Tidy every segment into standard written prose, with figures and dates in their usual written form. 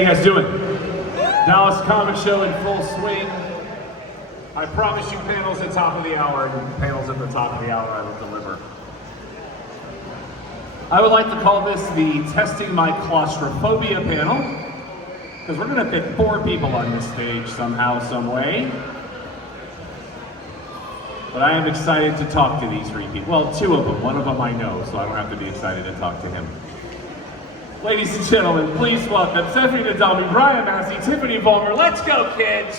you guys doing? Dallas Comic Show in full swing. I promise you panels at the top of the hour, and panels at the top of the hour I will deliver. I would like to call this the Testing My Claustrophobia panel, because we're going to fit 4 people on this stage somehow, some way. But I am excited to talk to these 3 people. Well, 2 of them. 1 of them I know, so I don't have to be excited to talk to him. Ladies and gentlemen, please welcome Tiffany Nadolny, Bryan Massey, Tiffany Vollmer. Let's go, kids!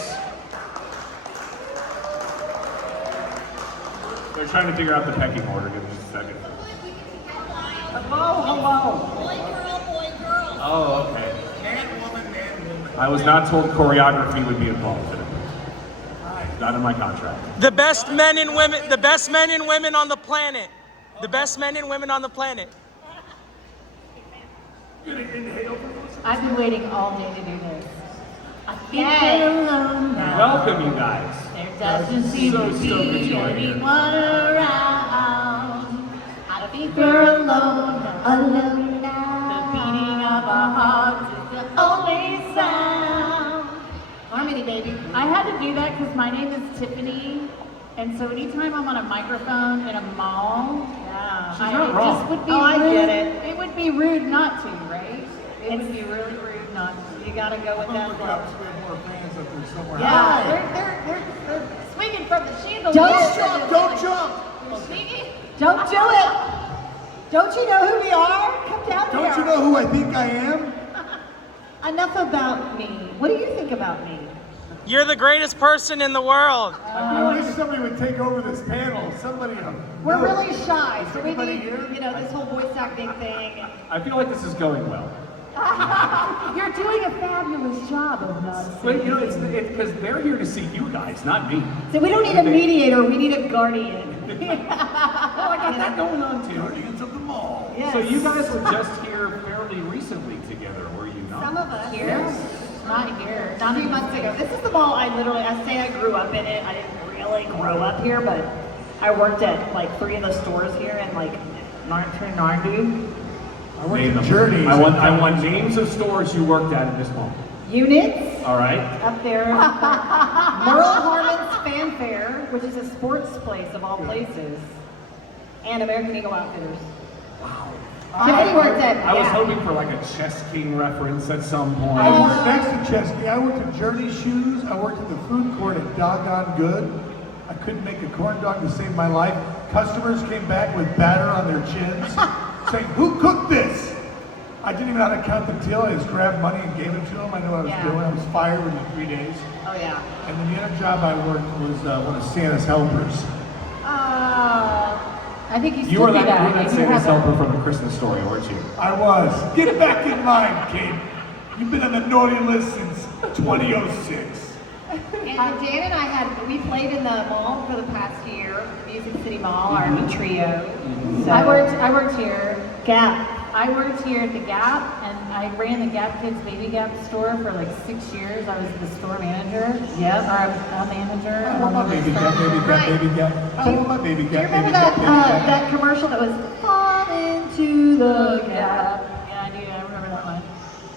They're trying to figure out the pecking order. Give me just a second. Hello. Boy, girl. Oh, okay. Man, woman. I was not told choreography would be involved in it. Not in my contract. The best men and women on the planet. The best men and women on the planet. I've been waiting all day to do this. I think Yay. we're alone now. Welcome, you guys. There doesn't seem So to stoked that be you are here. anyone around. I don't think we're alone now. The beating of our hearts is the only sound. Harmony, baby. I had to do that because my name is Tiffany, and so anytime I'm on a microphone in a mall, She's not wrong. just would be I rude. get it. It would be rude not to, right? It would be really rude not to. You gotta go with that Look flow. up, so we have more fans up there somewhere. Yeah, they're swinging from the chandelier. Don't jump! Don't do it. Don't you know who we are? Come down here. Don't you know who I think I am? Enough about me. What do you think about me? You're the greatest person in the world. I wish somebody would take over this panel. Somebody. We're really shy, so we Everybody need, here? this whole voice acting thing. I feel like this is going well. You're doing a fabulous job of not But you know, it's because they're here to see you guys, not me. So we don't need a mediator, we need a guardian. Well, I got that going on too. Guardians of the Mall. Yes. So you guys were just here fairly recently together, were you not? Some of us here. Not here. Not 3 months ago. This is the mall I say I grew up in it. I didn't really grow up here, but I worked at like 3 of the stores here in like 1990. I went Name to them. Journeys. I want names of stores you worked at in this mall. Units All right. up there. Merle Harmon's Fanfare, which is a sports place of all places, and American Eagle Outfitters. Wow. Tiffany worked at. I was hoping for like a Chess King reference at some point. I worked next to Chesky. I worked at Journey Shoes. I worked at the food court at Doggone Good. I couldn't make a corn dog to save my life. Customers came back with batter on their chins, saying, "Who cooked this?" I didn't even know how to count the till. I just grabbed money and gave it to them. I knew what I was doing. I was fired within 3 days. Oh yeah. And then the other job I worked was one of Santa's helpers. I think you You still were do that that. You Santa's have a- helper from A Christmas Story, weren't you? I was. Get back in line, kid. You've been on the naughty list since 2006. And Dan and I we played in the mall for the past year, Music City Mall, our new trio. So I worked here, Gap. I worked here at the Gap, and I ran the Gap Kids Baby Gap store for like 6 years. I was the store manager. Yep, or a manager. I want my baby gap, baby gap, baby gap. I want my baby Do you gap, remember baby gap, baby gap. that commercial that was "Fall into the Gap"? Yeah, I do. I remember that one.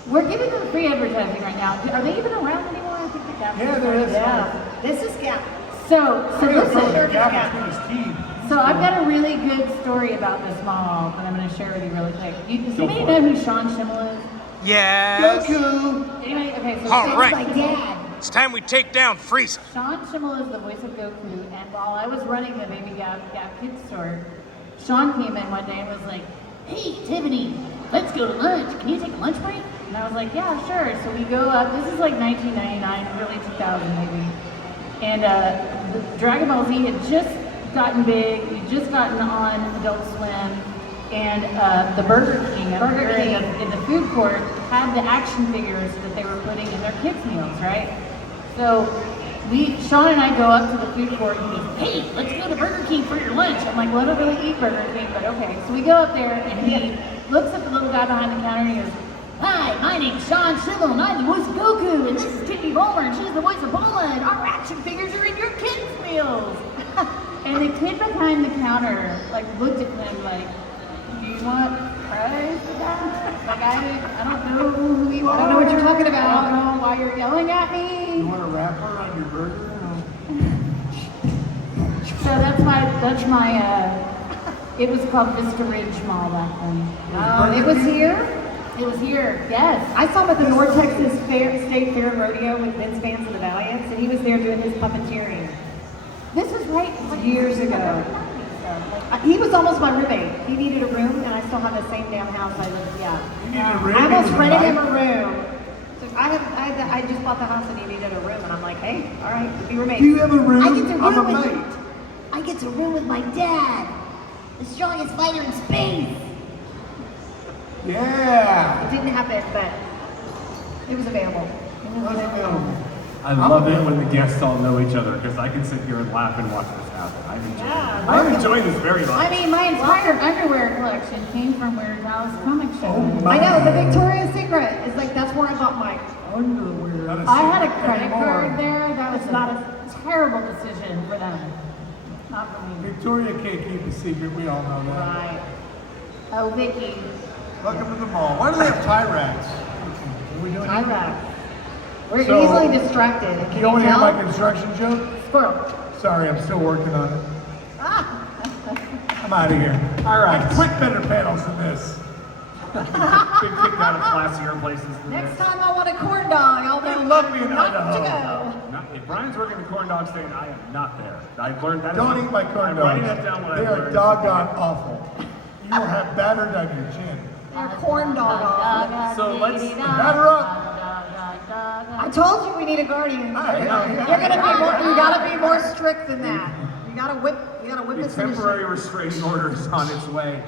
We're giving them free advertising right now. Are they even around anymore? I think the Gap. Yeah, there is. Yeah, this is Gap. So We're gonna throw listen. the gap between his teeth. So I've got a really good story about this mall that I'm going to share with you really quick. Does Go anybody for know it. who Sean Schimmel is? Yes. Goku. Anybody? Okay, so All Sean's right. my dad. It's time we take down Frieza. Sean Schimmel is the voice of Goku, and while I was running the Baby Gap Kids store, Sean came in one day and was like, "Hey, Tiffany, let's go to lunch. Can you take a lunch break?" And I was like, "Yeah, sure." So we go up. This is like 1999, early 2000 maybe. And Dragon Ball Z had just gotten big. We'd just gotten on Adult Swim, and the Burger King in the food court had the action figures that they were putting in their kids' meals, right? So Sean and I go up to the food court and he goes, "Hey, let's go to Burger King for your lunch." I'm like, "Well, I don't really eat Burger King, but okay." So we go up there and he looks at the little guy behind the counter and he goes, "Hi, my name's Sean Schimmel and I'm the voice of Goku, and this is Tiffany Vollmer and she's the voice of Bulma, and our action figures are in your kids' meals." And the kid behind the counter like looked at him like, "Do you want Christ, like I don't know who you are. I don't know what you're talking about. I don't know why you're yelling at You me. want a wrapper on your burger? So that's my it was called Vista Ridge Mall back then. It was here. It was here, yes. I saw him at the North Texas State Fair and Rodeo with Vince Vance and the Valiants, and he was there doing his puppeteering This was right years ago. He was almost my roommate. He needed a room, and I still have the same damn house I lived. Yeah. You need a room? I almost It was rented him nice. a room. So I just bought the house and he needed a room, and I'm like, hey, all right, we'll be roommates. Do you have a room? I get to I'm a room with mate. I get to room with my dad, the strongest fighter in space. Yeah. It didn't happen, but it was available. That's available. I love it when the guests all know each other because I can sit here and laugh and watch this happen. I'm enjoying this very much. I mean, my entire underwear collection came from Weird Dallas Comic Show. Oh my. I know, the Victoria's Secret is like, that's where I bought my underwear. Not a I had a secret credit anymore. card there. That was not a terrible decision for them. Not for me. Victoria can't keep a secret. We all know that. Right. Oh, Vicky. Welcome to the mall. Why do they have tie racks? Are we doing Iraq. We're So- easily distracted. Can You want to you hear tell? my construction joke? Squirrel. Sorry, I'm still working on it. Ah. I'm out of here. All right. I quit better panels than this. Been kicked out of classier places than Next this. time I want a corn dog, I'll They know love me in not Idaho. to go. Not, if Brian's working the corn dog stand, I am not there. I've learned that. Don't eat my corn I'm dogs. writing that down when They I are learned. doggone awful. You will have battered on your chin. They're corn dog off. So let's batter up. I told you we need a guardian. You're gonna be more. You gotta be more strict than that. You gotta whip. You gotta whip The us in the temporary shit. restraining order is on its way.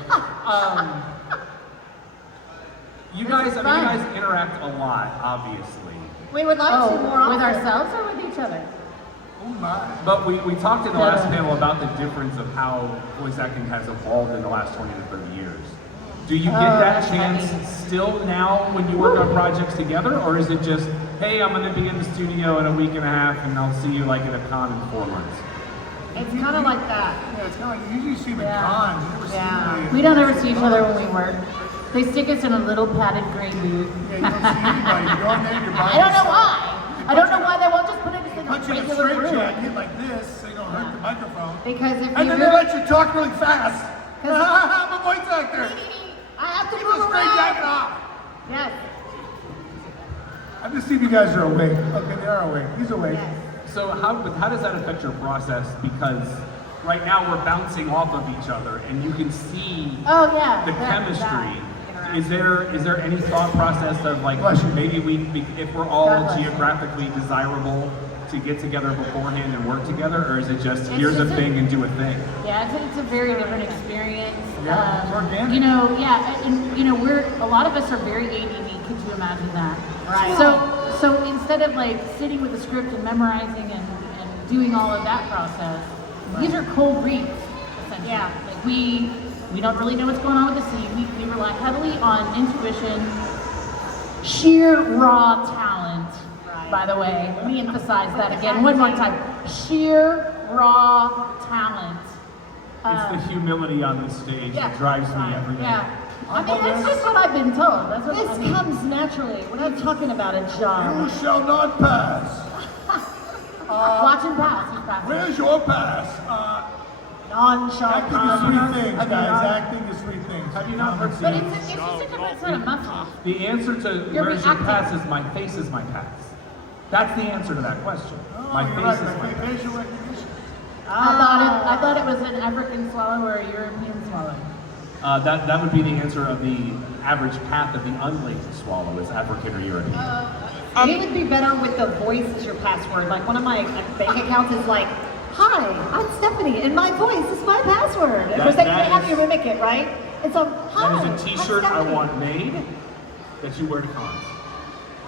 You guys interact a lot, obviously. We would like Oh, to more often. with ourselves or with each other? Oh my. But we talked in the last panel about the difference of how voice acting has evolved in the last 20 to 30 years. Do you get that that's chance funny. still now when you work on projects together? Or is it just, hey, I'm going to be in the studio in a week and a half and I'll see you like at a con in 4 months? It's kind of like that. Yeah, it's kind of like you usually see them in Yeah. cons. You never see Yeah. anybody in- We don't ever see each other when we work. They stick us in a little padded gray booth. Yeah, you don't see anybody. You go in there, you're by I don't know yourself. why. I don't know why they won't just put it in a Punch in a regular straight room. jacket like this so you don't hurt the microphone. Because if And you then they let you talk really fast. 'Cause- I'm a voice actor. I have to Keep the move straight around. jacket off. Yes. I'm just see if you guys are awake. Okay, they are awake. He's awake. So how does that affect your process? Because right now we're bouncing off of each other and you can see Oh yeah. the that- chemistry. that Is there any thought process of like Bless you. maybe if we're all God bless you. geographically desirable to get together beforehand and work together, or is it just It's here's a just a- thing and do a thing? Yeah, it's a very different experience. Yeah, it's organic. You know, yeah, and you know, a lot of us are very ADD. Could you imagine that? Right. So instead of like sitting with a script and memorizing and doing all of that process, these are cold reads, essentially. Yeah. Like we don't really know what's going on with the scene. We rely heavily on intuition, sheer raw talent. Right. By the way, let me emphasize that again one more time. Sheer raw talent. It's the humility on the stage that drives me every day. Yeah. I mean, that's just what I've been told. That's what This I mean. comes naturally. We're not talking about a job. You shall not pass. Watch him pass. He's passing. Where's your pass? Non-sharp. Acting is three things, guys. Acting is three things. Have you not heard But the it's just a different sort of muscle. The answer to You're where's your reacting. pass is my face is my pass. That's the answer to that question. My Oh, you're face right, is my like pass. facial recognition. I thought it was an African swallow or a European swallow. That would be the answer of the average path of the unladen swallow is African or European. It would be better with the voice as your password. Like one of my bank accounts is like, "Hi, I'm Stephanie, and my voice is my password." Of course, they that have is- you mimic it, right? And so, "Hi, That is a I'm T-shirt I Stephanie." want made that you wear to cons.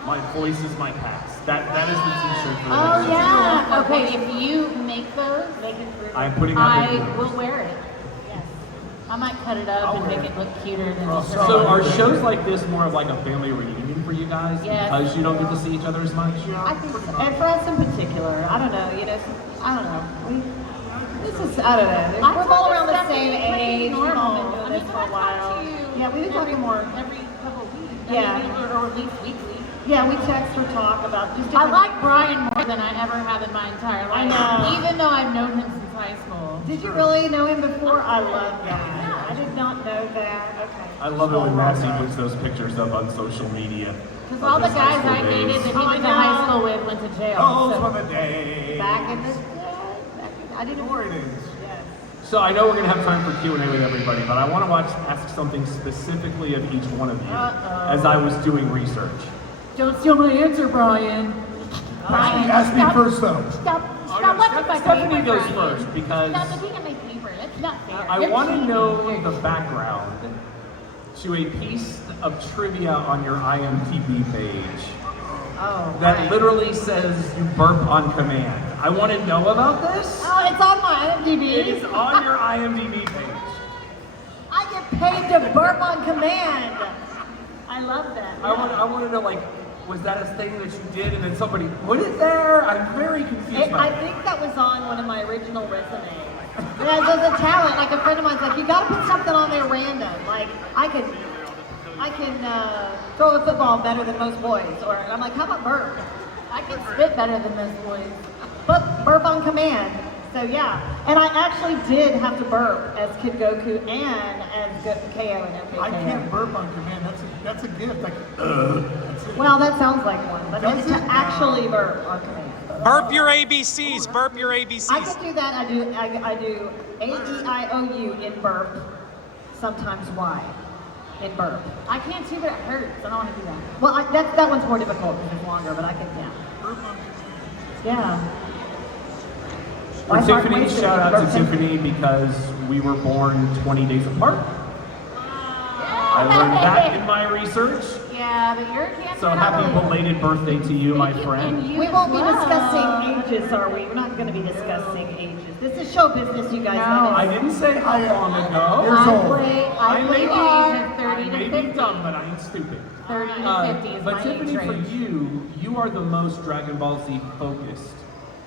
My voice is my pass. That is the T-shirt for the Oh next yeah. Okay, if you make those, I'm putting up I with will wear it. Yes. I might cut it up and make it look cuter than just a So are regular- shows like this more of like a family reunion for you guys Yes. because you don't get to see each other as much? I think so. And for us in particular, I don't know, I don't know. I don't know. I We're all thought around the that same was pretty age. We've all normal. been I doing mean, this for a I talked while. to Yeah, we've been talking more. every couple of weeks. Yeah. I mean, or at least weekly. Yeah, we text or talk about just I different. like Bryan more than I ever have in my entire life. know. Even though I've known him since high school. Did you really know him before? I love that. I did not know that. Okay. I love it when Massey puts those pictures up on social media. Because all the guys I dated that he went to high school with went to jail. Those so- were the days. Back in the day. I didn't Glory days. Yes. So I know we're gonna have time for Q&A with everybody, but I want to ask something specifically of each one of you as I was doing research. Don't steal my answer, Bryan. Ask me first, though. Stop Okay, looking at my Stephanie paper, goes Bryan. first because Stop looking at my paper. That's not fair. I You're want to cheating. know the background to a piece of trivia on your IMDb page Oh. that right. literally says you burp on command. I want to know about this. Oh, it's on my IMDb. It is on your IMDb page. I get paid to burp on command. I love that. I want to know, like, was that a thing that you did and then somebody put it there? I'm very confused by I that. think that was on one of my original resumes. Yeah, there's a talent, like a friend of mine's like, you gotta put something on there random. Like, I can throw a football better than most boys. Or I'm like, how about burp? I can spit better than those boys. But burp on command. So yeah, and I actually did have to burp as Kid Goku and as KO and OKKO. I can't burp on command. That's a gift. Like, that's it. Well, that sounds like one, but Does to it? actually burp on command. Burp your ABCs. Burp your I ABCs. can do that. I do A-E-I-O-U in burp, sometimes Y in burp. I can't too, but it hurts. I don't want to do that. Well, that one's more difficult because it's longer, but I can, yeah. And My heart Tiffany, races shout out to burping. Tiffany because we were born 20 days apart. I learned that in my research. Yeah, but you're a cancer. So happy belated birthday to you, my friend. And you We won't be as well. discussing ages, are we? We're not going to be discussing ages. This is show business, you guys know I this. didn't say how long ago. Years old. I may play be- the age of 30 I to may 50. be dumb, but I ain't stupid. 30 to 50 is But my Tiffany, age for range. you are the most Dragon Ball Z focused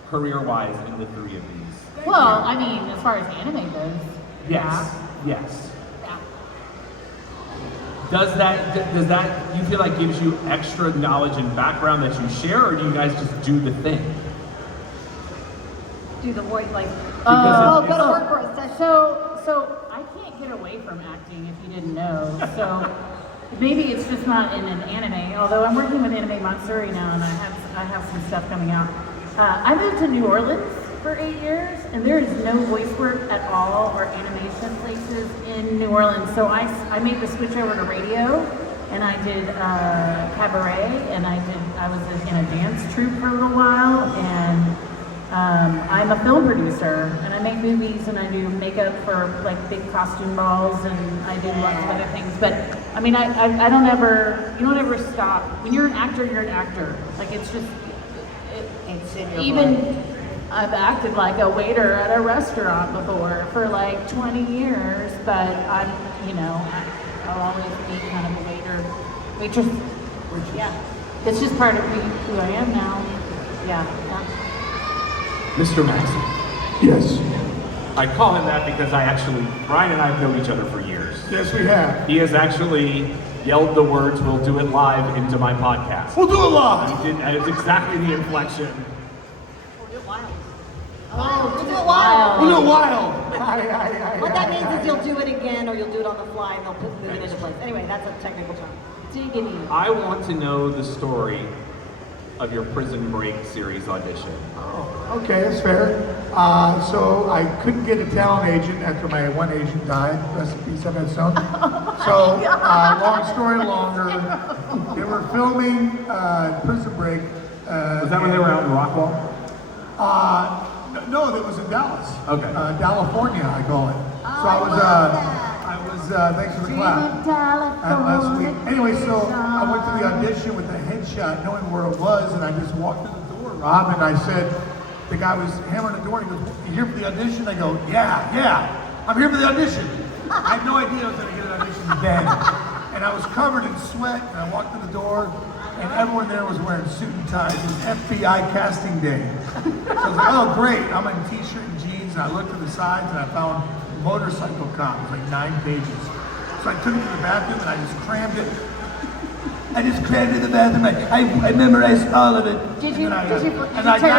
career-wise in the three of these. Well, I mean, as far as anime goes. Yes, yes. Yeah. Does that you feel like gives you extra knowledge and background that you share, or do you guys just do the thing? Do the voice like, Because go to work for a session. So I can't get away from acting if you didn't know. So maybe it's just not in an anime. Although I'm working with Anime Matsuri now, and I have some stuff coming out. I moved to New Orleans for 8 years, and there is no voice work at all or animation places in New Orleans. So I made the switch over to radio, and I did cabaret, and I was in a dance troupe for a little while, and I'm a film producer, and I make movies, and I do makeup for like big costume balls, and I do lots of other things. But I mean, I don't ever, you don't ever stop. When you're an actor, you're an actor. Like it's just, It's in your even blood. I've acted like a waiter at a restaurant before for like 20 years, but I'll always be kind of a waitress. Yeah, it's just part of who I am now. Yeah. Mr. Massey. Yes. I call him that because Bryan and I have known each other for years. Yes, we have. He has actually yelled the words, "We'll do it live," into my podcast. We'll do it live. He did, and it's exactly the inflection. Oh, we'll do it wild. We'll do it wild. What that means is you'll do it again, or you'll do it on the fly, and they'll put it into place. Anyway, that's a technical term. Diggity. I want to know the story of your Prison Break series audition. Okay, that's fair. So I couldn't get a talent agent after my one agent died. Rest in peace, Evan Stone. So, long story longer, they were filming Prison Break. Was that when they were out in Rockwall? No, that was in Dallas. Okay. California, I call it. So I was, thanks for the clap. Last week. Anyway, so I went to the audition with a headshot, knowing where it was, and I just walked through the door, Rob, and I said, the guy was hammering the door, and he goes, "You here for the audition?" I go, yeah, I'm here for the audition. I had no idea I was gonna get an audition then. And I was covered in sweat, and I walked through the door, and everyone there was wearing suit and ties. It was FBI casting day. So I was like, oh great, I'm in t-shirt and jeans, and I looked to the sides, and I found motorcycle cop. It was like 9 pages. So I took it to the bathroom and I just crammed it. I just crammed it in the bathroom. I memorized all of it. Did you And turn it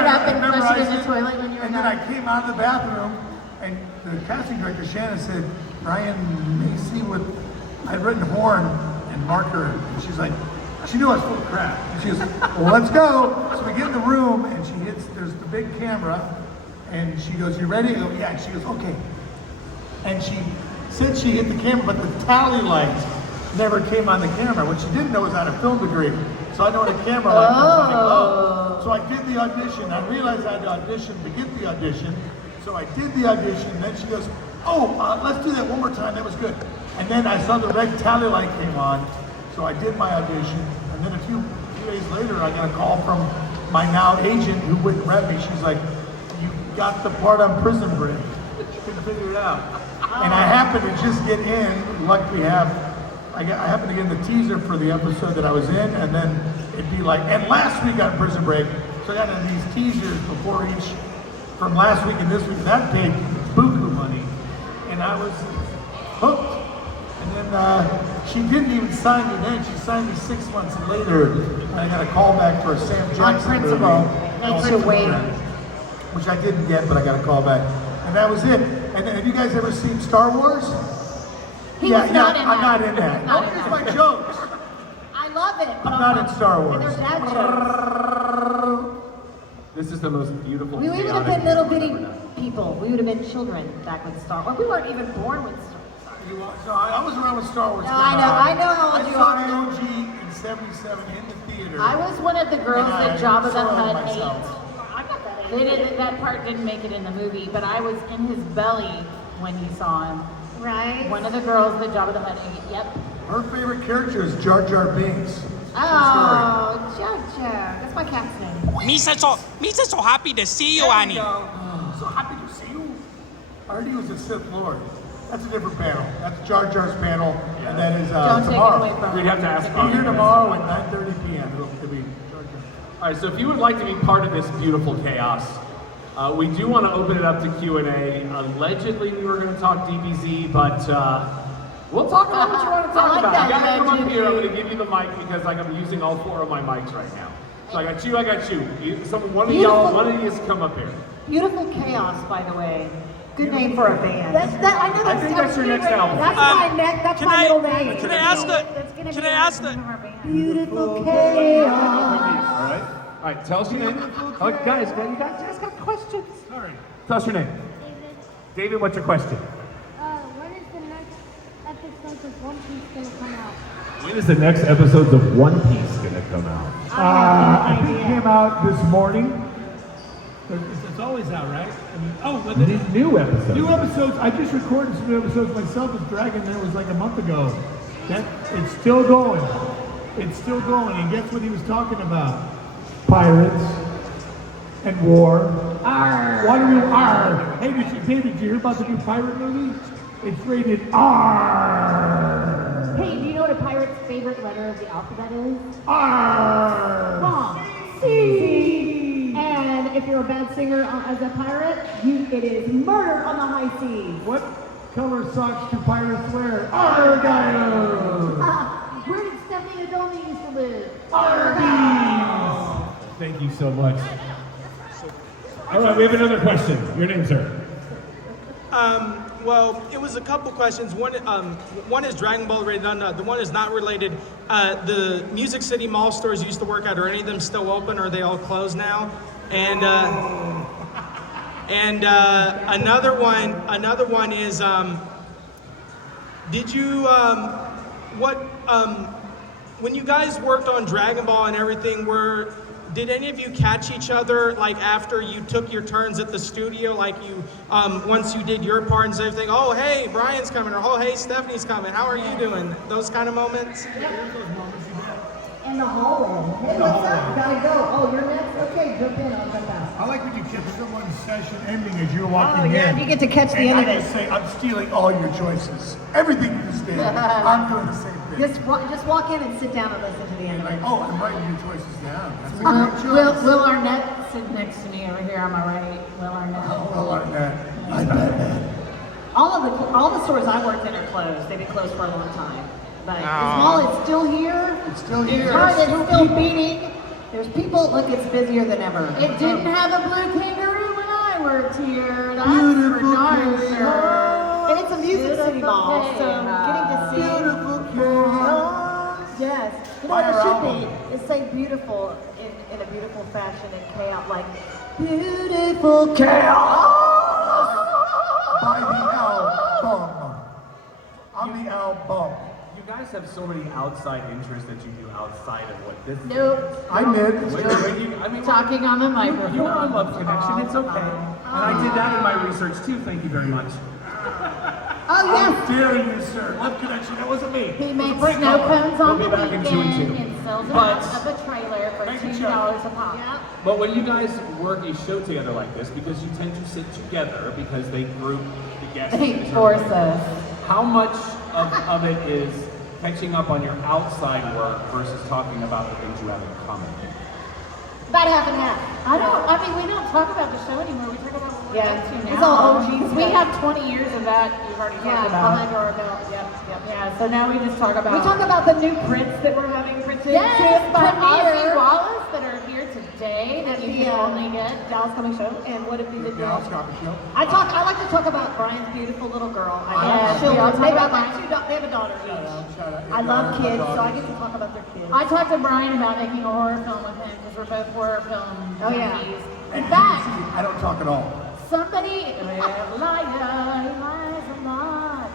up and flush it in the toilet when you were And then done? I came out of the bathroom, and the casting director, Shannon, said, Bryan Massey with, I'd written horn and marker, and she's like, she knew I was full of crap. And she goes, well, let's go. So we get in the room, and she hits, there's the big camera, and she goes, you ready? I go, yeah. And she goes, okay. And she said she hit the camera, but the tally lights never came on the camera. What she didn't know was I had a film degree. So I know what a camera light was like, oh. So I did the audition. I realized I had to audition to get the audition. So I did the audition. Then she goes, oh, let's do that one more time. That was good. And then I saw the red tally light came on. So I did my audition. And then a few days later, I got a call from my now agent who wouldn't rep me. She's like, you got the part on Prison Break. She couldn't figure it out. And I happened to just get in. Luckily, I happened to get in the teaser for the episode that I was in, and then it'd be like, and last week on Prison Break, so I got in these teasers before each, from last week and this week, that paid buku money, and I was hooked. And then she didn't even sign me then, she signed me 6 months later, and I got a call back for a Sam Jackson principle. movie. Makes you wait. Which I didn't get, but I got a call back. And that was it. And then, have you guys ever seen Star Wars? He was not in that. I'm not in that. Not Oh, in here's that. my jokes. I love it. I'm not in Star And Wars. there's dad jokes. This is the most beautiful. We would have chaotic been little thing I've bitty ever done. people. We would have been children back when Star Wars. We weren't even born when Star Wars. So I was around with Star Wars. No, I know how old I you saw are. the OG in '77 in the theater. I was one of the girls And that I Jabba the soiled Hutt myself. ate. I got that They did, that part didn't make it in the movie, but I was in his belly when you saw him. Right? One of the girls that Jabba the Hutt ate. Yep. Her favorite character is Jar Jar Binks. Oh, Jojo. That's my cat's name. Misa so happy to see you, Annie. So happy to see you. I heard he was a Sith Lord. That's a different panel. That's Jar Jar's panel, and that is Don't take it tomorrow. away from We'd him. have to ask Be here tomorrow at 9:30 p.m. It'll be Jar Jar. All right, so if you would like to be part of this beautiful chaos, we do want to open it up to Q&A. Allegedly, we were going to talk DBZ, but we'll talk about what you want to talk I like about. that, You gotta come up allegedly. here. I'm going to give you the mic because I'm using all 4 of my mics right now. So I got you. One of y'all, one of you come up here. Beautiful Chaos, by the way. Good name for a band. I know I think that's your next album. That's that's Can my I- middle name. Can I ask the? Beautiful Chaos. All right. All right. Tell us your name. Oh, guys, you guys got questions. All right. Tell us your name. David, what's your question? When is the next episode of One Piece gonna come out? When is the next episodes of One Piece going to come out? I think it came out this morning. It's always out, right? New episodes. New episodes. I just recorded some new episodes myself with Dragon. That was like a month ago. It's still going. It's still going. And guess what he was talking about? Pirates and war. Arr. Waterloo R. Hey, David, did you hear about the new pirate movie? It's rated R. Hey, do you know what a pirate's favorite letter of the alphabet is? R. Wrong. C. And if you're a bad singer as a pirate, it is murder on the high seas. What color socks do pirates wear? Argyle. Where did Stephanie Nadolny used to live? Arby's. Thank you so much. All right, we have another question. Your name, sir? Well, it was a couple questions. One is Dragon Ball related. The one is not related. The Music City Mall stores you used to work at, are any of them still open, or are they all closed now? And another one is, did you when you guys worked on Dragon Ball and everything, did any of you catch each other like after you took your turns at the studio, like you once you did your part and everything? Oh, hey, Brian's coming, or oh, hey, Stephanie's coming. How are you doing? Those kind of moments. In the hallway. Hey, what's up? Gotta go. Oh, you're next? Okay, jump in. I'll jump out. I like when you catch someone's session ending as you're walking Oh, yeah, in. you get to catch the And end of I it. just say, I'm stealing all your choices. Everything you just did, I'm doing the same thing. Just walk in and sit down and listen to the end of Like, it. oh, I'm writing your choices down. That's a great Will, choice. Will Arnett sit next to me over here on my right. Will Arnett. Oh, I like that. I'm Batman. All of the all the stores I worked in are closed. They've been closed for a long time. But this Aw. mall is still here. It's still here. It's hard, it's still beating. There's people, look, it's busier than ever. It didn't have a blue kangaroo when I worked here. That's for darn sure. And it's a Music City Beautiful mall, so getting to see. Beautiful chaos. Yes. You know Buy what it our should album. be? It's say beautiful in a beautiful fashion and chaos, like beautiful chaos. Buy the album. On the album. You guys have so many outside interests that you do outside of what this Nope. I did. I mean, Talking on the microphone. you were on Love Connection, it's okay. And I did that in my research too, thank you very much. Oh How yes. dare you, sir? Love Connection, that wasn't me. He It was makes a break snow call. cones on We'll the be back in 2 and weekend 2. and sells them But- out of a trailer for Thank you, $2 a pop. Yeah. But when you guys work a show together like this, because you tend to sit together because they group the guests. They into force groups, us. How much of it is catching up on your outside work versus talking about the things you have in common? About half and half. I mean, we don't talk about the show anymore. We talk about what we're Yeah, up to now. it's all OG 'Cause we stuff. have 20 years of that you've already Yeah, talked about. behind our belt. Yep, yep. Yeah, so now we just talk about... We talk about the new prints that we're having printed. Yes, by Ozzy premiere Wallace that are here today that at you the can only get. Dallas Coming Show. And what if we did Yeah, that? I'll stop the show. I like to talk about Brian's beautiful little girl. I Yes, love we all children. talk They have about like Brian. they have a daughter each. Shout out. I love kids, so I daughter. get to talk about their kids. I talked to Brian about making a horror film with him because we're both horror film Oh, yeah. junkies. And In fact, I don't talk at all. somebody, liar, lies a lot.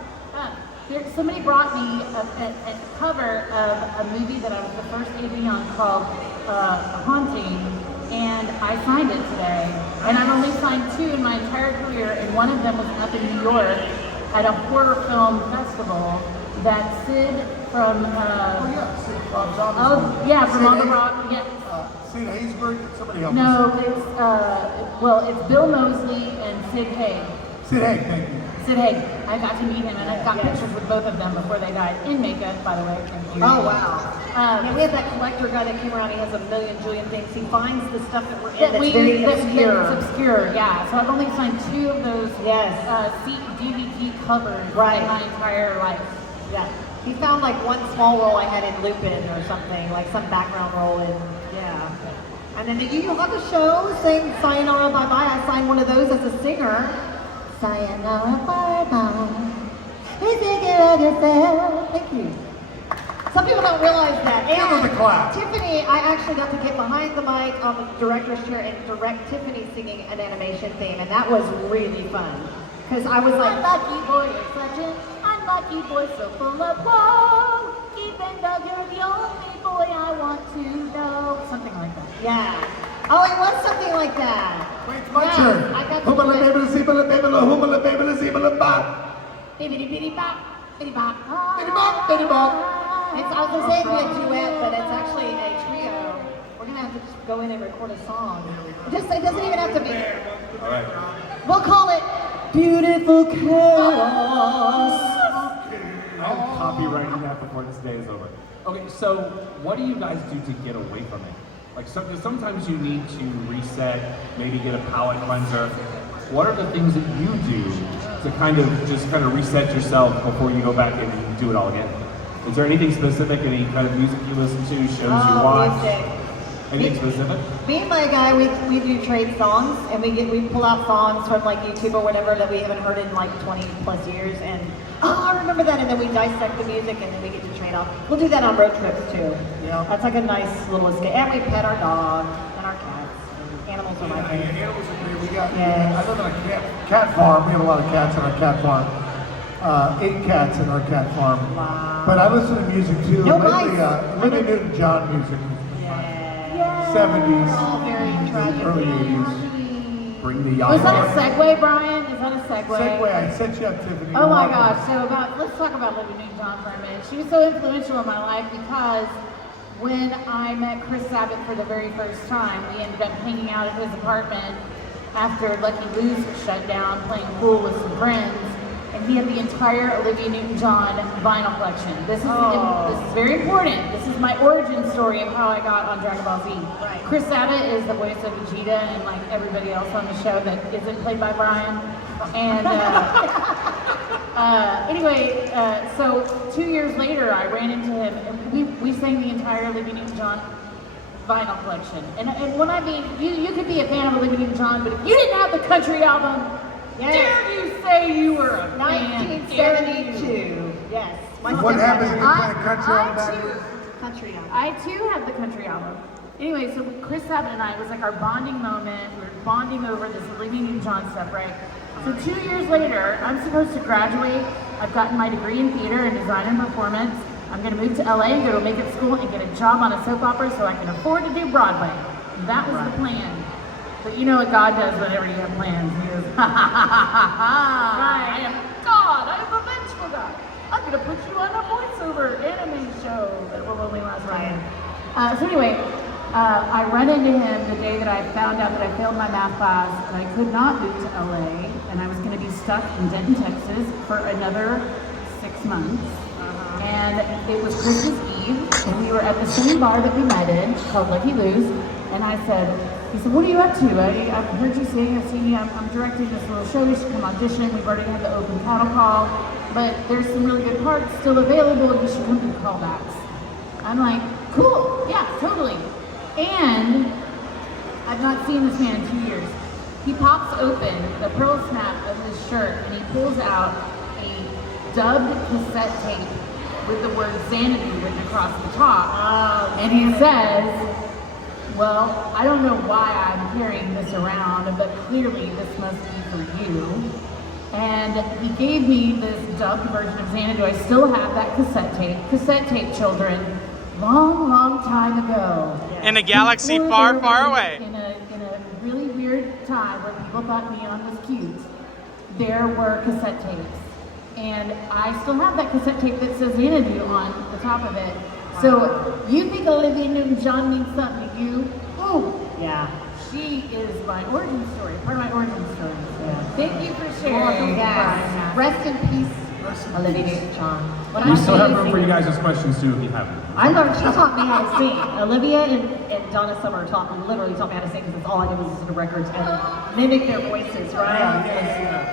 Somebody brought me a cover of a movie that I was the first AD on called Haunting, and I signed it today. And I've only signed 2 in my entire career, and one of them was up in New York at a horror film festival that Sid from, Oh, yeah, Sid Rob Zombie. oh yeah, from Sid On the Haig- Rock, yes. Sid Haysbert, somebody else. No, it's Bill Moseley and Sid Haig. Sid Haig, thank you. Sid Haig. I got to meet him, and I've got Yes. pictures with both of them before they died in makeup, by the way. Thank you. Oh wow. Um, And we have that collector guy that came around. He has a million jillion things. He finds the stuff that we're in that that's we very that's obscure. obscure, yeah. So I've only signed 2 of those Yes. DVD covers Right. in my entire life. Yeah. He found like one small role I had in Lupin or something, like some background role in, yeah. And then you have a show saying Sayonara Bye Bye. I signed one of those as a singer. Sayonara Bye Bye. Please take care of yourself. Thank you. Some people don't realize that. Give her the clap. Tiffany, I actually got to get behind the mic on the director's chair and direct Tiffany singing an animation theme, and that was really fun. Because I was like, Unlucky boy, you're such an unlucky boy, so full of woe. Even though you're the only boy I want to know. Something like that. yeah. Oh, it was something like that. Wait, it's my Yeah, turn. I got to Hoomala do it. baby, zebala baby, la hoomala baby, la zebala bop. Bibbidi bitty bop, bitty bop. Bitty bop, bitty bop. I was gonna say it'd be a duet, but it's actually a trio. We're gonna have to just go in and record a song. It doesn't even have to be. All right. We'll call it Beautiful Chaos. I'm copywriting that before this day is over. Okay, so what do you guys do to get away from it? Like sometimes you need to reset, maybe get a palate cleanser. What are the things that you do to kind of reset yourself before you go back in and do it all again? Is there anything specific, any kind of music you listen to, shows you watch? Music. Anything specific? Me and my guy, we do trade songs, and we pull out songs from like YouTube or whatever that we haven't heard in like 20 plus years, and I remember that, and then we dissect the music, and then we get to trade off. We'll do that on road trips too. Yeah. That's like a nice little escape. And we pet our dog and our cats. Animals are my Yeah, favorite. animals are great. We got. Yes. I live in a cat farm. We have a lot of cats on our cat farm. 8 cats in our cat farm. Wow. But I listen to music too. No Lately, mice. Olivia Newton-John music. Yeah. 70s, All very tragic. early 80s. Bring the Was that yard. a segue, Brian? Is that a segue? Segway, I set you up, Tiffany. Oh my You're gosh, welcome. let's talk about Olivia Newton-John for a minute. She was so influential in my life because when I met Chris Sabat for the very first time, we ended up hanging out at his apartment after Lucky Lou's shut down, playing pool with some friends, and he had the entire Olivia Newton-John vinyl collection. This is very important. This is my origin story of how I got on Dragon Ball Z. Right. Chris Sabat is the voice of Vegeta and like everybody else on the show that isn't played by Brian. And anyway, so 2 years later, I ran into him, and we sang the entire Olivia Newton-John vinyl collection. And when I mean, you could be a fan of Olivia Newton-John, but if you didn't have the country album, dare you say you were a fan? 1972. Yes. What happens when you play a country album? Country album. I too have the country album. Anyway, so Chris Sabat and I, it was like our bonding moment. We were bonding over this Olivia Newton-John stuff, right? So 2 years later, I'm supposed to graduate. I've gotten my degree in theater and design and performance. I'm going to move to LA and go to makeup school and get a job on a soap opera so I can afford to do Broadway. That was the plan. But you know what God does whenever you have plans. He goes, ha ha ha ha ha! I am God. I am the vengeful God. I'm going to put you on a voiceover anime show that will only last one year. So anyway, I run into him the day that I found out that I failed my math class and I could not move to LA and I was going to be stuck in Denton, Texas for another 6 months. And it was Christmas Eve and we were at the same bar that we met in called Lucky Lou's. And he said, what are you up to? I've heard you sing, I've seen you, I'm directing this little show, you should come audition. We've already had the open cattle call, but there's some really good parts still available and you should come to the callbacks. I'm like, cool, yeah, totally. And I've not seen this man in 2 years. He pops open the pearl snap of his shirt and he pulls out a dubbed cassette tape with the word Xanadu written across the top. And he says, well, I don't know why I'm carrying this around, but clearly this must be for you. And he gave me this dubbed version of Xanadu. I still have that cassette tape. Cassette tape, children. Long, long time ago. In a galaxy far, far away. In a really weird time where people thought neon was cute, there were cassette tapes. And I still have that cassette tape that says Xanadu on the top of it. So you think Olivia Newton-John means something to you? Ooh, Yeah. she is my origin story, part of my origin story. Yeah. Thank you for sharing. Yes. Rest in peace, Olivia Newton-John. We still have room for you guys' questions too if you haven't. I learned, she taught me how to sing. Olivia and Donna Summer literally taught me how to sing because that's all I did was listen to records and mimic their voices, right?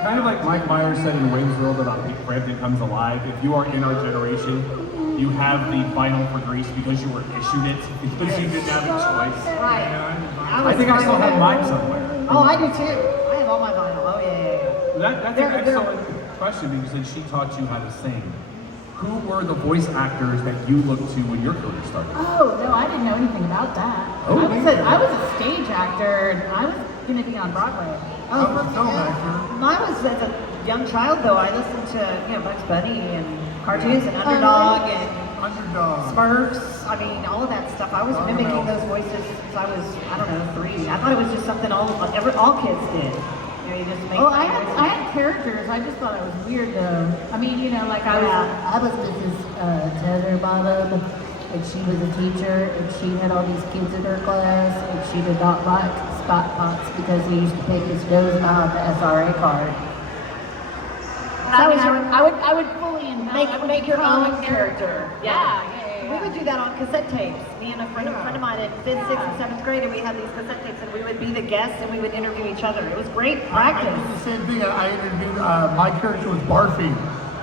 Kind of like Mike Myers said in Wayne's World about Frampton Comes Alive, if you are in our generation, you have the vinyl for Grease because you were issued it, because you didn't have a choice. Right. I think I still have mine somewhere. Oh, I do too. I have all my vinyl. Oh, yeah. That's an excellent question because then she taught you how to sing. Who were the voice actors that you looked to when your career started? Oh, no, I didn't know anything about that. Oh, I was a stage actor and I was going to be on Broadway. I was a film actor. Mine was as a young child, though. I listened to, Bugs Bunny and cartoons and Underdog and Smurfs. I mean, all of that stuff. I was mimicking those voices since I was, 3. I thought it was just something all kids did. You just make I had characters. I just thought I was weird though. I mean, I was Mrs. Tetherbottom, and she was a teacher, and she had all these kids in her class, and she did not like Spot Pots because he used to pick his nose on the SRA card. I would fully make your own character. Yeah. We would do that on cassette tapes. Me and a friend of mine in 5th, 6th, and 7th grade, and we had these cassette tapes, and we would be the guests, and we would interview each other. It was great practice. I did the same thing. I interviewed, my character was Barfy.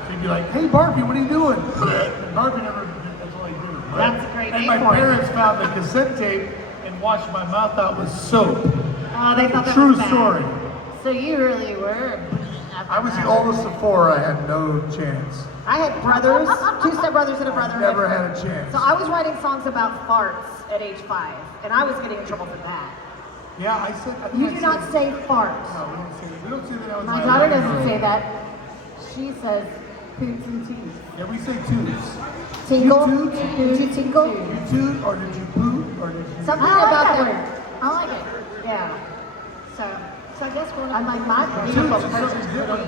So he'd be like, hey Barfy, what are you doing? And Barfy never, that's all he did. That's a great And name my for it. parents found the cassette tape and washed my mouth out with soap. Oh, they thought that True was bad. story. So you really were. I was the oldest of 4. I had no chance. I had brothers, 2 stepbrothers and a brother. Never had a chance. So I was writing songs about farts at age 5, and I was getting in trouble for that. Yeah, I said. I think You I do said- not say farts. No, we don't say that. We don't say that. My daughter doesn't say that. She says poots and teeth. Yeah, we say toots. Tingle? You toot? Did you tingle? You toot, or did you poot, or did you? Something I like about that that. word. I like it. Yeah. So I guess growing up, I'm like, my Toots beautiful is person. something different.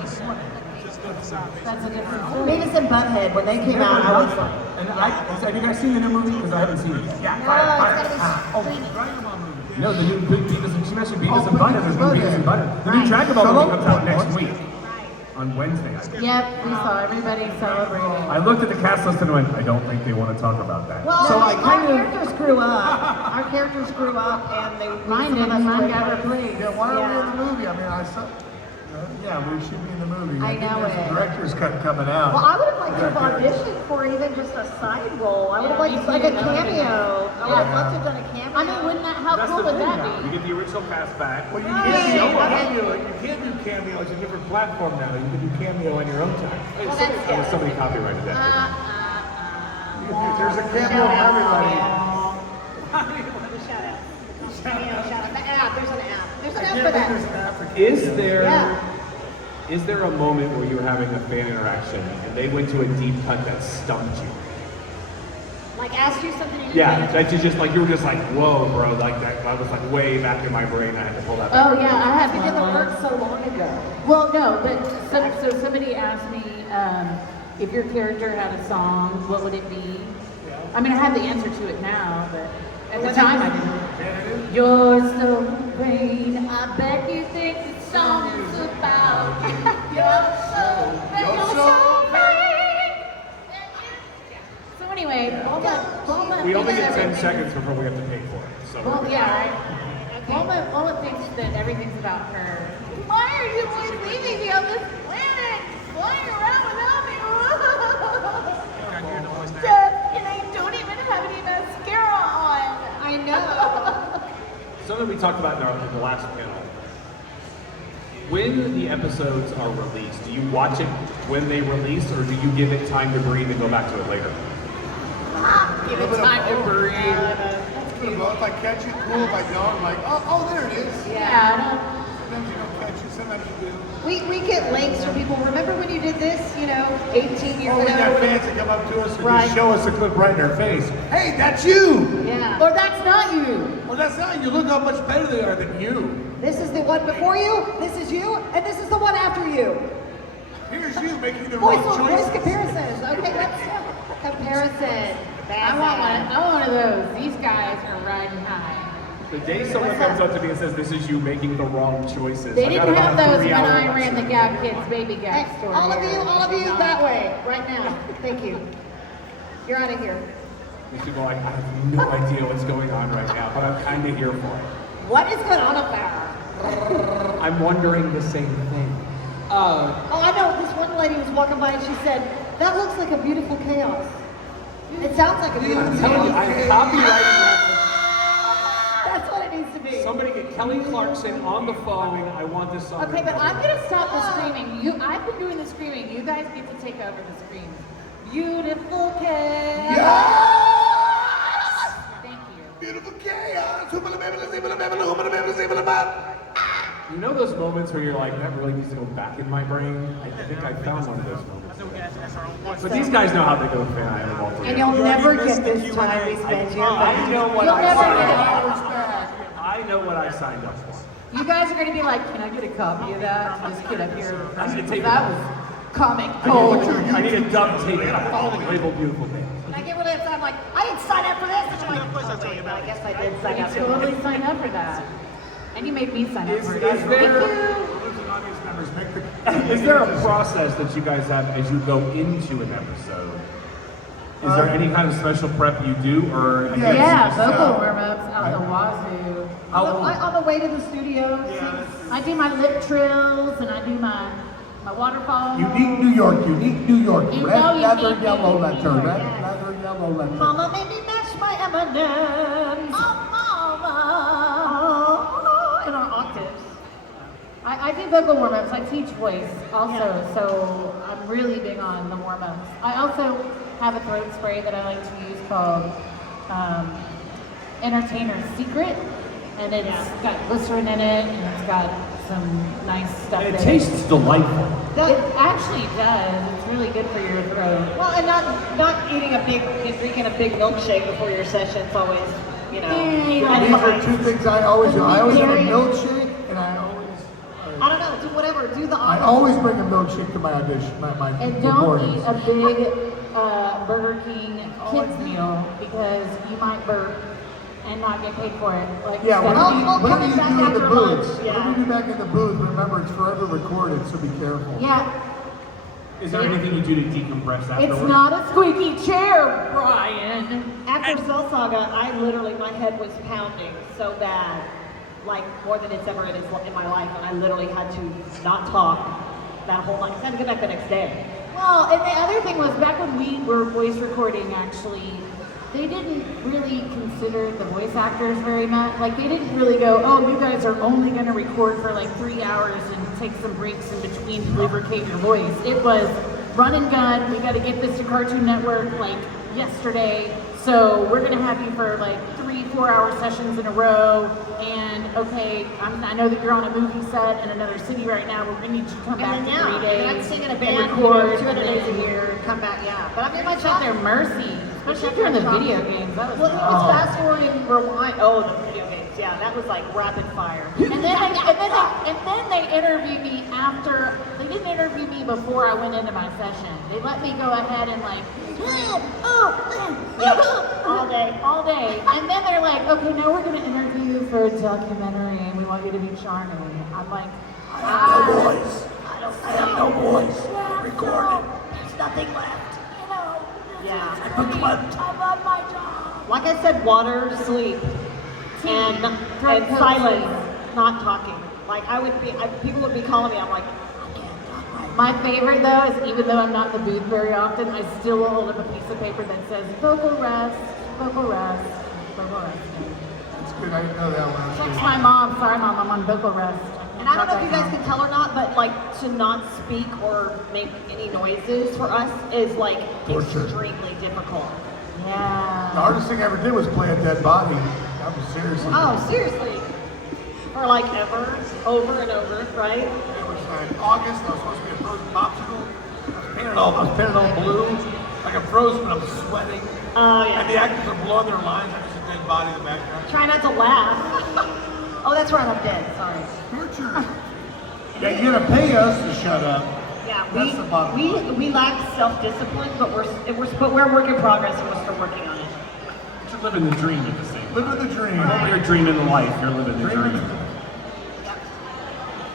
That's a different story. Beavis and Butthead, when they came out, I was like, And have you guys seen the new movie? Because I haven't seen it yet. Yeah, No, the new Beavis and she mentioned Beavis and Butthead. There's new Beavis and Butthead. The new Dragon Ball movie comes out next week. On Wednesday, I think. Yep, we saw everybody celebrating. I looked at the cast list and went, I don't think they want to talk about that. well, So I our kind of... characters grew up. Our characters grew up, and they Mine some of didn't. us Mine were- got replaced. Yeah, why are we in the movie? I mean, Yeah, we should be in the movie. I think know there's it. a director's cut coming out. Well, I would have liked to have auditioned for even just a side role. I would have Yeah, liked me like a too. cameo. I would have loved to have done a cameo. I mean, wouldn't that, how That's cool the would thing that now. You be? get the original cast back. Well, you Right. can't do Okay. cameo. You can't do cameo. It's a different platform now. You can do cameo on your own time. Hey, Well, somebody, that's- somebody copyrighted that. There's a cameo for everybody. Shout out. Cameo, shout out. The app. There's an app. There's I an app can't for think there's that. an app for Is cameo. there Yeah. is there a moment where you were having a fan interaction and they went to a deep cut that stumped you? Like asked you something you didn't Yeah, know. that you were just like, whoa, bro, like that was like way back in my brain. I had to pull that back. Oh yeah, I had You did the one. work so long ago. Well, no, but so somebody asked me if your character had a song, what would it be? I mean, I have the answer to it now, but at the time I didn't. You're so vain, I bet you think the song is about you. You're so vain. So anyway, Bulma We only thinks get 10 everything- seconds before we have to pay for it. So Well, yeah, right. Bulma thinks that everything's about her. Why are you always leaving me on this planet, flying around without me? And I don't even have any mascara on. I know. something we talked about in the last panel. When the episodes are released, do you watch it when they release, or do you give it time to breathe and go back to it later? Give it time to breathe. If I catch it, cool. If I don't, I'm like, oh, there it is. Yeah, Sometimes you don't catch it, sometimes you do. We get links from people. Remember when you did this, 18 years Or we got ago? fans that come up to us and Right. just show us a clip right in our face. Hey, that's you! Yeah. or that's not you. Well, that's not you. Look how much better they are than you. This is the one before you, this is you, and this is the one after you. Here's you making the Voice, wrong voice choices. comparisons. Okay, that's comparison. I want one of those. These guys are riding high. The day someone comes up to me and says, "This is you making the wrong choices," They I got didn't have about a those when 3-hour I ran the lecture. Gap Kids Baby Hey, Gap store. all of here. you that way, right now. Thank you. You're out of here. These people, I have no idea what's going on right now, but I'm kind of here for it. What is going on up there? I'm wondering the same thing. Oh, I know. This one lady was walking by and she said, "That looks like a beautiful chaos." It sounds like a beautiful I'm telling you, chaos. I'm copywriting That's what it needs to be. that. Somebody get Kelly Clarkson on the phone. I want this song. Okay, but I'm recorded. gonna stop the screaming. I've been doing the screaming. You guys get to take over the screams. Beautiful chaos. Thank you. Beautiful chaos. You know those moments where you're like, that really needs to go back in my brain? I think I found one of those moments. But these guys know how they go fan item all And together. you'll never get this time we spend here. I know what You'll I never signed get up for. I know what I signed up for. You guys are gonna be like, can I get a copy of that? Just get up here. I need to take That it. was comic I gold. need a duct tape label beautiful thing. And I get rid of it, I'm like, I didn't sign up for this. And I'm like, oh, wait, I guess I did sign You up for totally this. signed up for that. And you made me sign up for it. Is there Audience members make the. is there a process that you guys have as you go into an episode? Is there any kind of special prep you do, or Yeah. Yeah, it's, vocal uh, warm-ups out the wazoo. On the way to the studio. I do my lip trills and I do my waterfall. Unique New York, unique New York. You Red know leather, unique yellow New letter. York, Red yes. leather, yellow letter. Mama made me match my M&M's. Oh, mama. Oh, in our octaves. I do vocal warm-ups. I teach voice also, so I'm really big on the warm-ups. I also have a throat spray that I like to use called Entertainer's Secret, and it's got glycerin in it, and it's got some nice stuff And in it tastes delightful. It actually does. It's really good for your throat. Well, and not drinking a big milkshake before your session's always, Yeah, These are two things I always do. I always have a milkshake, and I I don't know, do whatever, do the I opposite. always bring a milkshake to my audition, my And don't eat recordings. a big Burger King kids meal because you might burp and not get paid for it. Like Yeah, Stephanie- whatever you back do in the after booth, lunch, yeah. whatever you do back in the booth, remember it's forever recorded, so be careful. Yeah, Is there anything you do to decompress afterwards? it's not a squeaky chair, Brian. After Cell Saga, my head was pounding so bad. like more than it's ever in my life, and I literally had to not talk that whole night. I had to go back the next day. Well, and the other thing was back when we were voice recording, actually, they didn't really consider the voice actors very much. Like, they didn't really go, oh, you guys are only going to record for like 3 hours and take some breaks in between to lubricate your voice. It was run and gun. We got to get this to Cartoon Network like yesterday. So we're going to have you for like 3-4 hour sessions in a row. And okay, I know that you're on a movie set in another city right now. We're going to need you to come back And then, for 3 days. and I'd sing in a and band, record, 200 days a and then- year, and come back, yeah. But I mean, my It's at their mercy, especially during the video games. That was Well, it was fast forwarding, rewind. Oh, the video games, yeah, that was like rapid fire. And then they interviewed me after. They didn't interview me before I went into my session. They let me go ahead and like, all day. And then they're like, okay, now we're gonna interview you for a documentary, and we want you to be charming. I'm like, I have no voice. I have no voice. Record it. There's nothing left. you know, Yeah. I love my job. Like I said, water, sleep, and Drug coat, silence, not talking. Like people would be calling me, I'm like, My favorite though is even though I'm not in the booth very often, I still will hold up a piece of paper that says vocal rest, vocal rest, vocal rest. That's good. I didn't know that one. Text my mom, sorry mom, I'm on vocal rest. and I don't know if you guys can tell or not, but like to not speak or make any noises for us is like Torture. extremely difficult. The Yeah. hardest thing I ever did was play a dead body. That was seriously. Oh, seriously? For like ever, over and over, right? It was in August. I was supposed to be a frozen popsicle. I was painted all blue. Like I'm frozen, but I'm sweating. Oh And the yeah. actors are blowing their lines. I'm just a dead body in the background. Try not to laugh. Oh, that's right, I'm dead, sorry. Torture. Yeah, you're gonna pay us to shut up. Yeah, That's the bottom line. we lack self-discipline, but we're a work in progress and we're still working on it. You're living the dream at the same time. Living the dream. While you're dreaming the life, you're living the Dreaming. dream.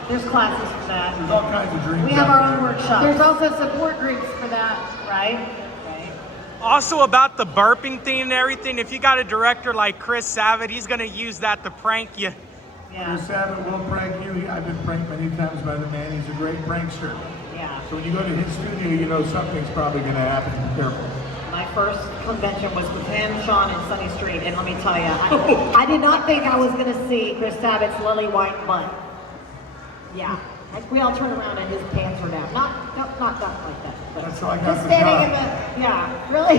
There's classes for that. There's all kinds of dreams. We have out our there. own workshops. There's also support groups for that. right? Right. Also about the burping thing and everything, if you got a director like Chris Savitt, he's gonna use that to prank you. Yeah. Chris Savitt will prank you. I've been pranked many times by the man. He's a great prankster. Yeah. So when you go to his studio, you know something's probably going to happen. Be careful. My first convention was with him, Sean, and Sunny Street, and let me tell you, I did not think I was going to see Chris Savitt's lily white butt. Yeah. Like, we all turned around and his pants were down. Not like that. But That's how I got just the standing job. in the, yeah, really?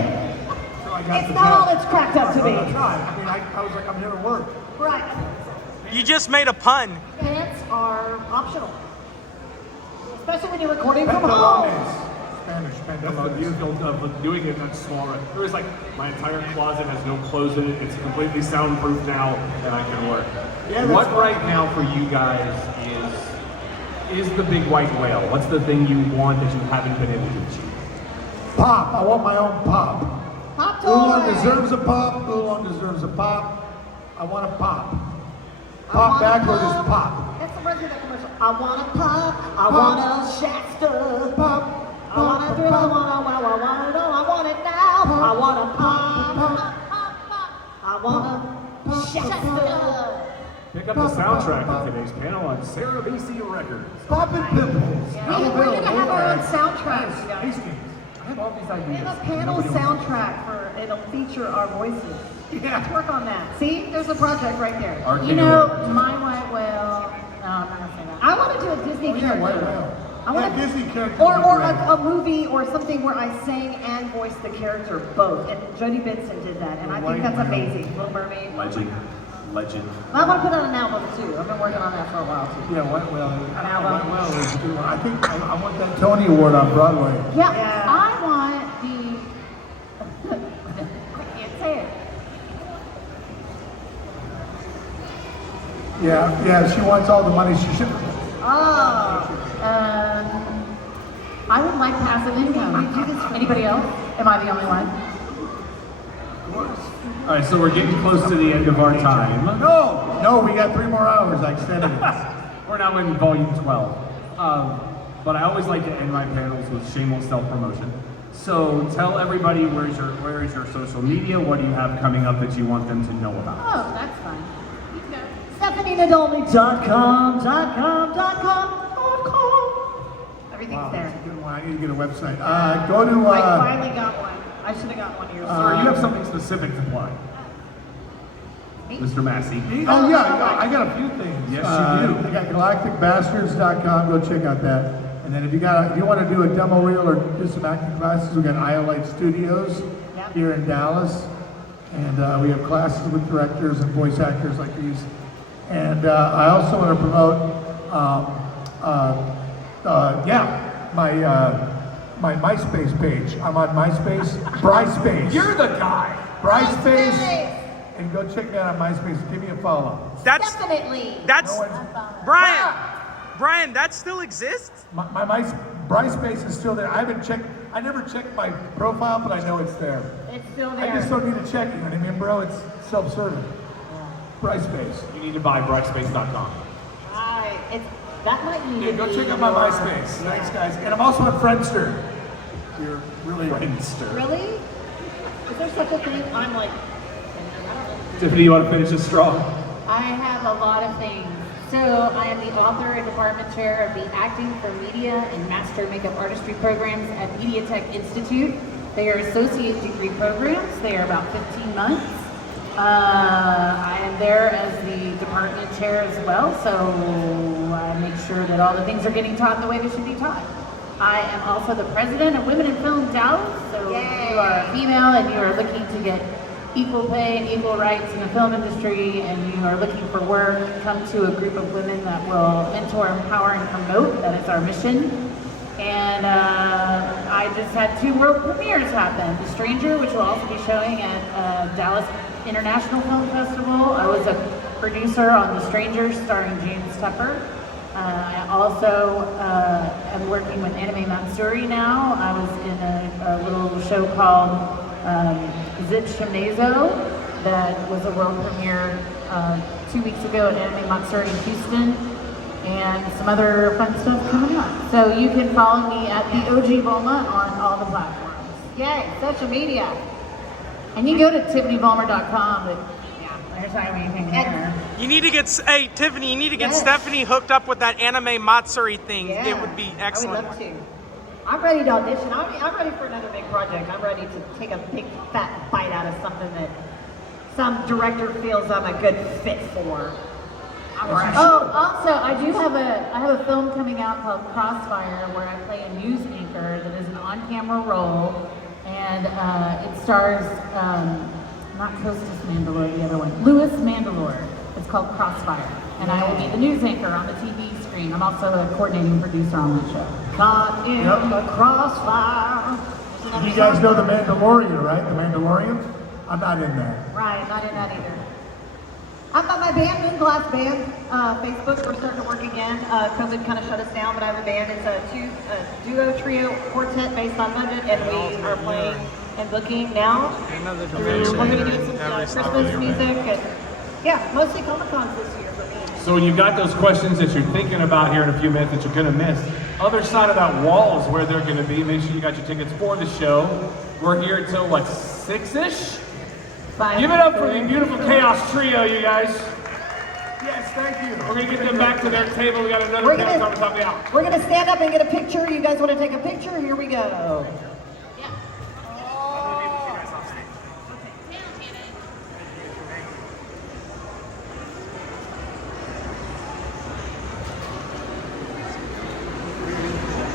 So I got It's the not job. all it's cracked up to be. I tried. I mean, I was like, I'm here to work. Right. You just made a pun. Pants are optional. Especially when you're recording from home. Pantalones. Spanish That's the pantalones. beauty of doing it much smaller. There was like, my entire closet has no clothes in it. It's completely soundproof now, and I can work. Yeah, that's What fine. right now for you guys is the big white whale? What's the thing you want that you haven't been able to achieve? Pop. I want my own pop. Pop Oolong toy. deserves a pop. Oolong deserves a pop. I want a pop. I Pop wanna backward is pop. pop. That's the rest of that commercial. I wanna pop. I wanna Shasta. Pop. I wanna thrill. I want it all. I want it now. I wanna pop. I wanna Shasta. Pick up the soundtrack of today's panel on Sarah BC Records. Poppin' pimples. We're gonna have our own soundtrack, you guys. Hastings. I have all these We ideas. have a panel Nobody wants to- soundtrack for, it'll feature our voices. Yeah. Let's work on that. See, there's a project right there. Arcade You know, Awards. my white whale. No, I'm not gonna say that. I want to do a Disney Oh, yeah, character. white whale. I want Yeah, to Disney character or would be or great. a movie or something where I sang and voiced the character both. And Jodie Benson did that, and I think White that's whale. amazing. Little Mermaid. Legend. I want to put out an album too. I've been working on that for a while too. Yeah, white whale. album. White whale is a good one. I think I want that Tony Award on Broadway. Yeah, Yeah. I want the. I can't say it. Yeah, she wants all the money she should. Oh, I would like passive income. Anybody else? Am I the only one? All right, so we're getting close to the end of our time. No, we got 3 more hours. I extended it. We're now in volume 12. But I always like to end my panels with shameless self-promotion. So tell everybody where is your social media? What do you have coming up that you want them to know about? Oh, that's fine. You can go. StephanieNadolny.com. Everything's Wow, there. that's a good one. I need to get a website. Go to. I finally got one. I should have got one of yours. Sir, you have something specific to plug. Mr. Massey. Oh yeah, I got a few things. Yes, you do. I got galacticbastards.com. Go check out that. And then if you want to do a demo reel or do some acting classes, we got IOLite Studios here in Dallas, and we have classes with directors and voice actors like these. And I also want to promote, my MySpace page. I'm on MySpace, Bryspace. You're the guy. Bryspace, and go check me out on MySpace. Give me a follow. That's Definitely. that's No one's- Brian. That still exists? My Bryspace is still there. I never checked my profile, but I know it's there. It's still I there. just don't need to check, you know what I mean, bro? It's self-serving. Bryspace. You need to buy brightspace.com. That might need Yeah, to go be check out my your- MySpace. Thanks, guys. And I'm also on Friendster. You're really Friendster. Really? Is there such a thing? I'm like, Tiffany, you want to finish this strong? I have a lot of things. So I am the author and department chair of the Acting for Media and Master Makeup Artistry programs at MediaTech Institute. They are associate degree programs. They are about 15 months. I am there as the department chair as well, so I make sure that all the things are getting taught the way they should be taught. I am also the president of Women in Film Dallas, so if you are a female and you are looking to get equal pay and equal rights in the film industry and you are looking for work, come to a group of women that will mentor, empower, and promote. That is our mission. And I just had 2 world premieres happen. The Stranger, which will also be showing at Dallas International Film Festival. I was a producer on The Stranger starring James Tupper. I also am working with Anime Matsuri now. I was in a little show called Zip Shimnezo that was a world premiere 2 weeks ago at Anime Matsuri in Houston, and some other fun stuff coming up. So you can follow me at the OG Vollmer on all the platforms. yay, social media. And you can go to tiffanyvollmer.com, but yeah, there's not anything there. You need to get Tiffany. You need to get Yes. Stephanie hooked up with that anime Matsuri thing. Yeah. It would be excellent. I would love to. I'm ready to audition. I'm ready for another big project. I'm ready to take a big fat bite out of something that some director feels I'm a good fit for. I'm ready. Oh, also, I have a film coming out called Crossfire where I play a news anchor that is an on-camera role, and it stars not Costas Mandalore, the other one, Louis Mandalore. It's called Crossfire, and I will be the news anchor on the TV screen. I'm also a coordinating producer on that show. Caught in the crossfire. You guys know The Mandalorian, right? The Mandalorian? I'm not in that. Right, not in that either. I've got my band, Moonglass Band, Facebook. We're starting to work again. COVID kind of shut us down, but I have a band. It's a duo, trio, quartet based on budget, and we are playing and booking now. We're going to do some Christmas music, and yeah, mostly Comic-Cons this year for me. So when you've got those questions that you're thinking about here in a few minutes that you're going to miss, other side of that wall is where they're going to be. Make sure you got your tickets for the show. We're here until, what, 6-ish? Give it up for the beautiful Chaos Trio, you guys. Yes, thank you. We're going to get them back to their table. We got another We're cast on gonna, top of the hour. we're gonna stand up and get a picture. You guys want to take a picture? Here we go.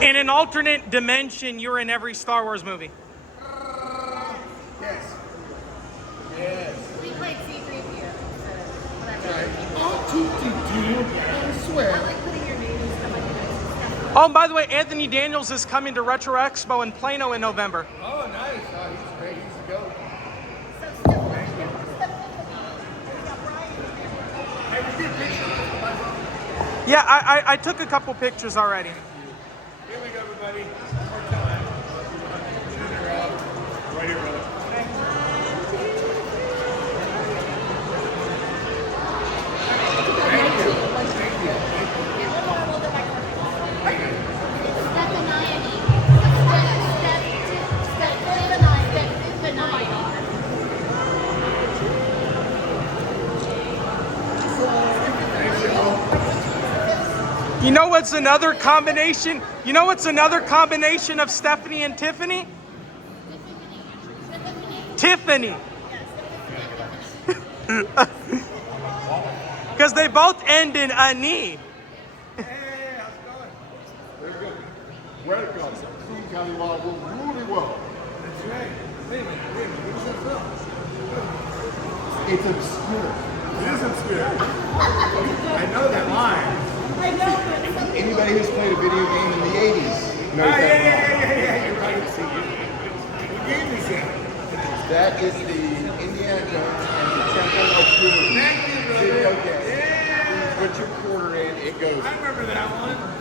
In an alternate dimension, you're in every Star Wars movie. Yes. Yes. We played C-3PO. I swear. Oh, and by the way, Anthony Daniels is coming to Retro Expo in Plano in November. Oh, nice. Oh, he's great. He's a goat. Yeah, I took a couple pictures already. Here we go, everybody. One more time. Right here, brother. You know what's another combination? You know what's another combination of Stephanie and Tiffany? Tiffany. Because they both end in ani. Hey, how's it going? Very good. Where it goes. King County Law will really well. That's right. Wait a minute. What is that film? It's obscure. It is obscure. I know that line. I know, but Anybody who's played a video game in the 80s knows that line. Yeah. You're right. What game is that? That is the Indiana Jones and the Temple of Doom Thank you, brother. video game. Yeah. You put your quarter in, it goes. I remember that one.